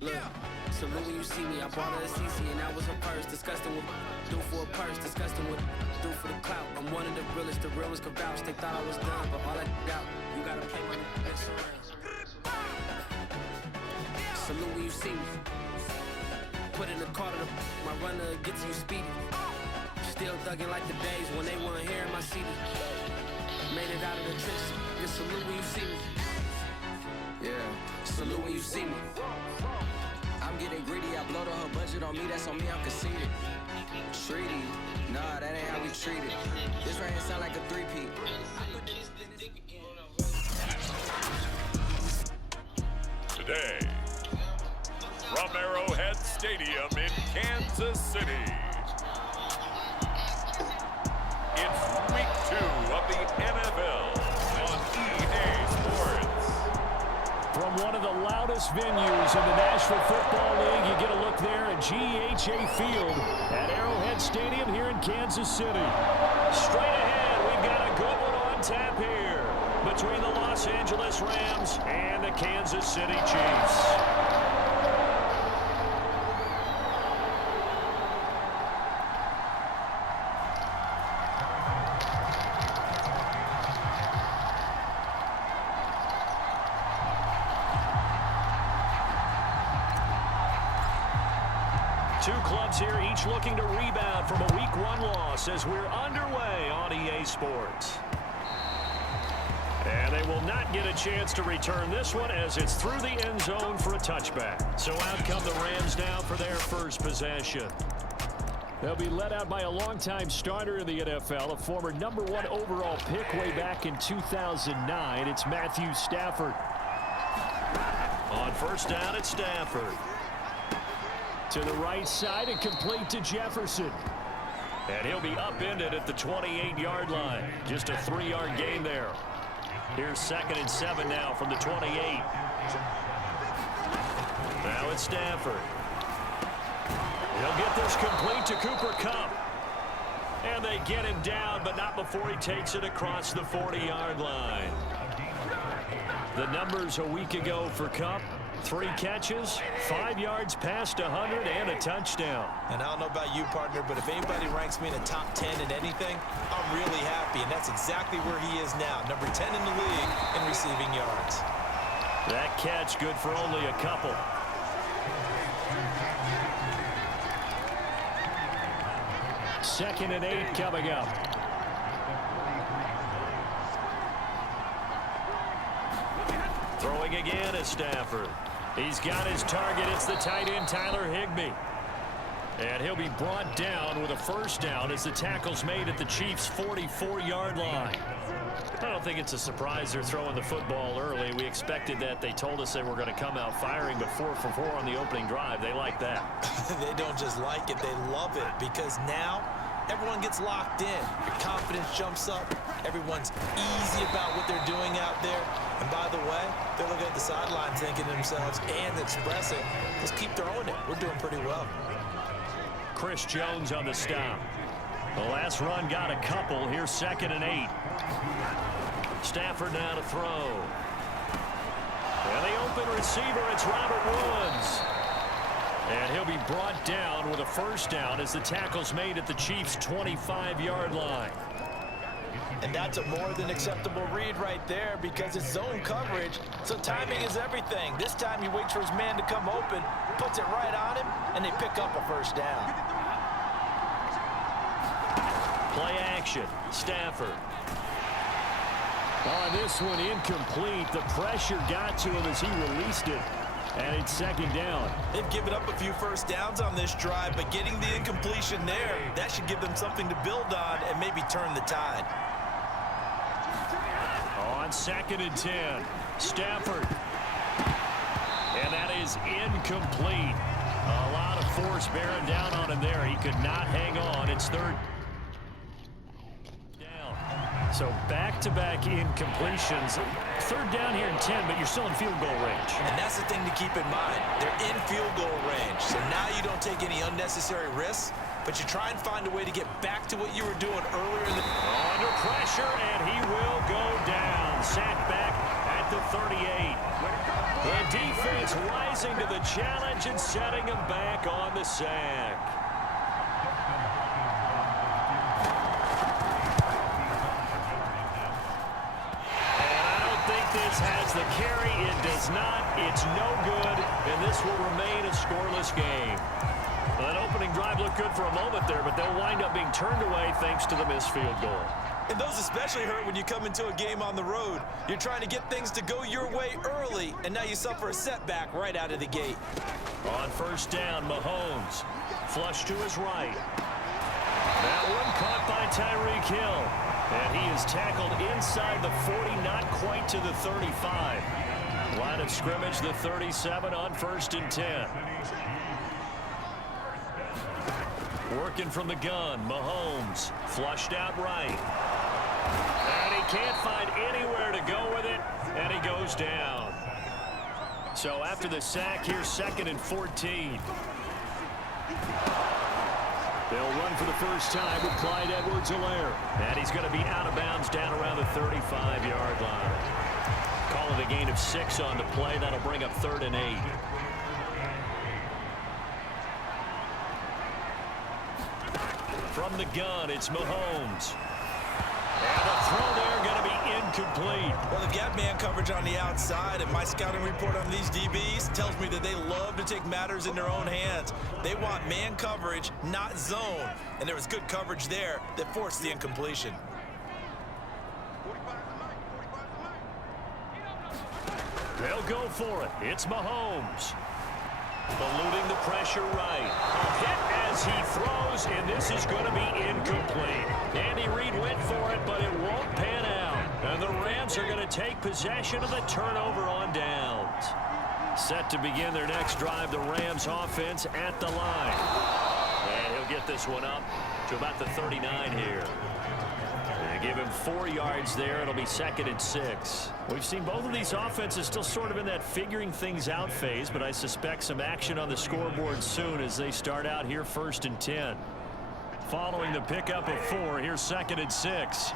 Look, salute when you see me. I bought her a CC and that was her purse. Disgusting with do for a purse. Disgusting with do for the clout. I'm one of the realest. The real ones can vouch. They thought I was done, but all I doubt. You gotta play my next around. Salute when you see me. Put in the car to my runner gets you speedy. Still thugging like the days when they weren't here in my CD. Made it out of the trenches. Just salute when you see me. Yeah, salute when you see me. I'm getting greedy, I blow to her budget on me, that's on me, I'm conceited. Treaty, nah, that ain't how we treat it. This right here sound like a three-peat. Today, from Arrowhead Stadium in Kansas City, it's week 2 of the NFL on EA Sports. From one of the loudest venues in the National Football League, you get a look there at GHA Field at Arrowhead Stadium here in Kansas City. Straight ahead, we've got a good one on tap here between the Los Angeles Rams and the Kansas City Chiefs. Two clubs here, each looking to rebound from a Week 1 loss as we're underway on EA Sports. And they will not get a chance to return this one as it's through the end zone for a touchback. So out come the Rams now for their first possession. They'll be led out by a longtime starter in the NFL, a former #1 overall pick way back in 2009. It's Matthew Stafford. On first down, it's Stafford. To the right side and complete to Jefferson. And he'll be upended at the 28-yard line. Just a 3-yard gain there. Here's 2nd and 7 now from the 28. Now it's Stafford. He'll get this complete to Cooper Kupp. And they get him down, but not before he takes it across the 40-yard line. The numbers a week ago for Kupp: 3 catches, 5 yards past 100, and a touchdown. And I don't know about you, partner, but if anybody ranks me in the top 10 in anything, I'm really happy, and that's exactly where he is now, number 10 in the league in receiving yards. That catch good for only a couple. Second and 8 coming up. Throwing again is Stafford. He's got his target. It's the tight end, Tyler Higbee. And he'll be brought down with a first down as the tackle's made at the Chiefs' 44-yard line. I don't think it's a surprise they're throwing the football early. We expected that. They told us they were going to come out firing, but 4 for 4 on the opening drive. They like that. They don't just like it, they love it, because now everyone gets locked in. Your confidence jumps up. Everyone's easy about what they're doing out there. And by the way, they're looking at the sideline thinking to themselves and expressing, let's keep throwing it. We're doing pretty well. Chris Jones on the stop. The last run got a couple. Here's 2nd and 8. Stafford now to throw. And the open receiver, it's Robert Woods. And he'll be brought down with a first down as the tackle's made at the Chiefs' 25-yard line. And that's a more than acceptable read right there because it's zone coverage, so timing is everything. This time he waits for his man to come open, puts it right on him, and they pick up a first down. Play action. Stafford. On this one, incomplete. The pressure got to him as he released it. And it's 2nd down. They've given up a few first downs on this drive, but getting the incompletion there, that should give them something to build on and maybe turn the tide. On 2nd and 10, Stafford. And that is incomplete. A lot of force bearing down on him there. He could not hang on. It's 3rd down. So back-to-back incompletions. 3rd down here in 10, but you're still in field goal range. And that's the thing to keep in mind. They're in field goal range. So now you don't take any unnecessary risks, but you try and find a way to get back to what you were doing earlier in the... Under pressure, and he will go down. Sacked back at the 38. And defense rising to the challenge and setting him back on the sack. And I don't think this has the carry. It does not. It's no good. And this will remain a scoreless game. Well, that opening drive looked good for a moment there, but they'll wind up being turned away thanks to the missed field goal. And those especially hurt when you come into a game on the road. You're trying to get things to go your way early, and now you suffer a setback right out of the gate. On first down, Mahomes. Flush to his right. That one caught by Tyreek Hill. And he is tackled inside the 40, not quite to the 35. Line of scrimmage, the 37 on 1st and 10. Working from the gun, Mahomes. Flushed out right. And he can't find anywhere to go with it, and he goes down. So after the sack, here's 2nd and 14. They'll run for the first time with Clyde Edwards-Helaire. And he's going to be out of bounds down around the 35-yard line. Call it a gain of 6 on the play. That'll bring up 3rd and 8. From the gun, it's Mahomes. And the throw there going to be incomplete. Well, the gap man coverage on the outside, and my scouting report on these DBs tells me that they love to take matters in their own hands. They want man coverage, not zone. And there was good coverage there that forced the incompletion. They'll go for it. It's Mahomes. Eluding the pressure right. A hit as he throws, and this is going to be incomplete. Andy Reid went for it, but it won't pan out. And the Rams are going to take possession of the turnover on downs. Set to begin their next drive, the Rams offense at the line. And he'll get this one up to about the 39 here. They give him 4 yards there. It'll be 2nd and 6. We've seen both of these offenses still sort of in that figuring things out phase, but I suspect some action on the scoreboard soon as they start out here 1st and 10. Following the pickup of 4, here's 2nd and 6.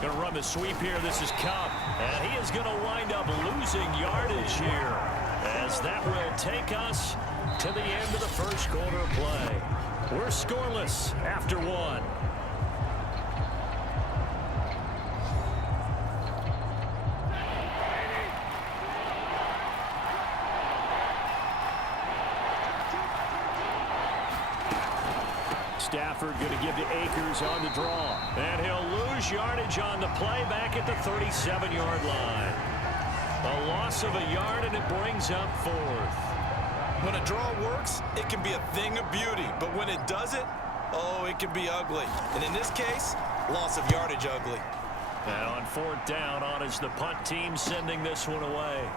Going to run the sweep here. This is Cup. And he is going to wind up losing yardage here, as that will take us to the end of the first quarter of play. We're scoreless after 1. Stafford going to give to Akers on the draw. And he'll lose yardage on the play back at the 37-yard line. A loss of a yard, and it brings up 4th. When a draw works, it can be a thing of beauty. But when it doesn't, oh, it can be ugly. And in this case, loss of yardage ugly. And on 4th down, on is the punt team sending this one away.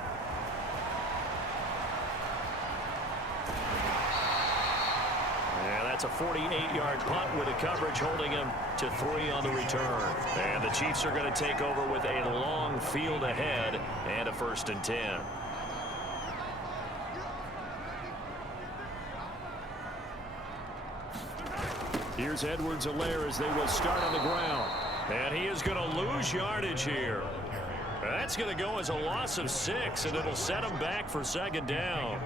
That's a 48-yard punt with a coverage holding him to 3 on the return. And the Chiefs are going to take over with a long field ahead and a 1st and 10. Here's Edwards-Helaire as they will start on the ground. And he is going to lose yardage here. That's going to go as a loss of 6, and it'll set him back for 2nd down.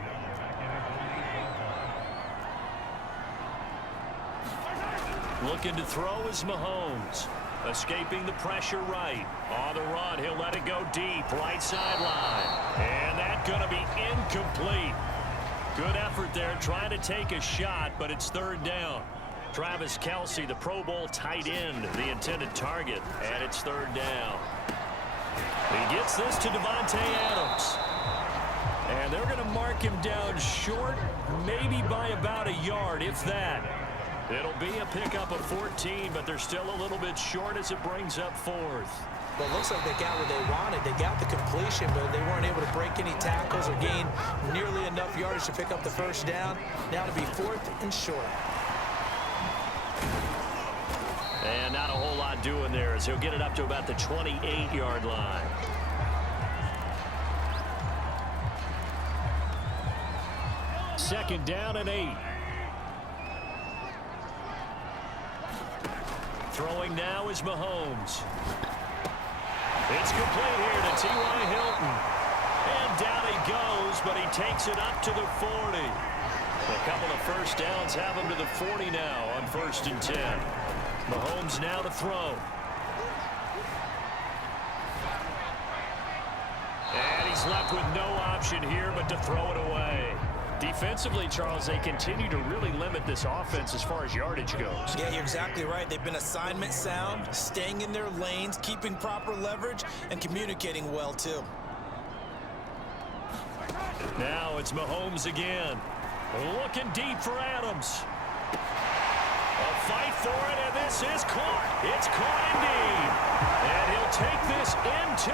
Looking to throw is Mahomes. Escaping the pressure right. On the run, he'll let it go deep. Right sideline. And that's going to be incomplete. Good effort there trying to take a shot, but it's 3rd down. Travis Kelce, the Pro Bowl tight end, the intended target, and it's 3rd down. He gets this to Devante Adams. And they're going to mark him down short, maybe by about a yard, if that. It'll be a pickup of 14, but they're still a little bit short as it brings up 4th. Well, it looks like they got what they wanted. They got the completion, but they weren't able to break any tackles or gain nearly enough yardage to pick up the 1st down. Now to be 4th and short. And not a whole lot doing there as he'll get it up to about the 28-yard line. Second down and 8. Throwing now is Mahomes. It's complete here to T.Y. Hilton. And down he goes, but he takes it up to the 40. A couple of first downs have him to the 40 now on 1st and 10. Mahomes now to throw. And he's left with no option here but to throw it away. Defensively, Charles, they continue to really limit this offense as far as yardage goes. Yeah, you're exactly right. They've been assignment sound, staying in their lanes, keeping proper leverage, and communicating well, too. Now it's Mahomes again. Looking deep for Adams. A fight for it, and this is caught. It's caught indeed. And he'll take this into